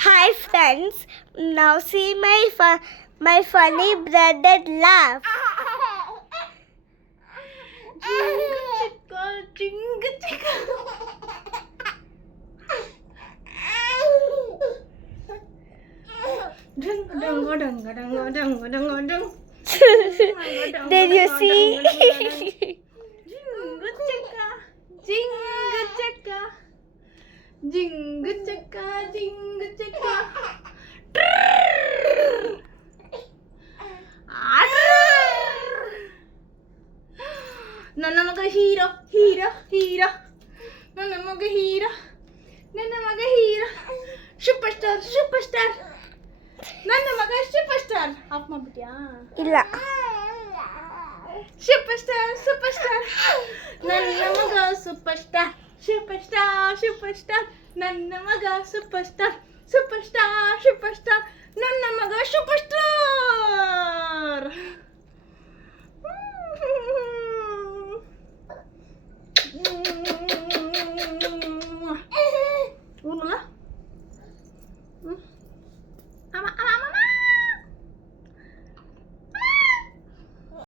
Hi friends, now see my funny brother laugh. Jingle chicka. Did you see? Jingle chicka. Jingle chicka, jingle chicka. ನನ್ನ ಮಗ hero hero hero ನನ್ನ ಮಗ hero ನನ್ನ ಮಗ hero super star super star ನನ್ನ ಮಗ super star of ಮಾಡ್ಬಿಟ್ಯಾ ಇಲ್ಲ. Super star ನನ್ನ ಮಗ super star super star super star ನನ್ನ ಮಗ super star super star super star ನನ್ನ ಮಗ ಸೂಪರ್ ಸ್ಟಾರ್ Uno lah.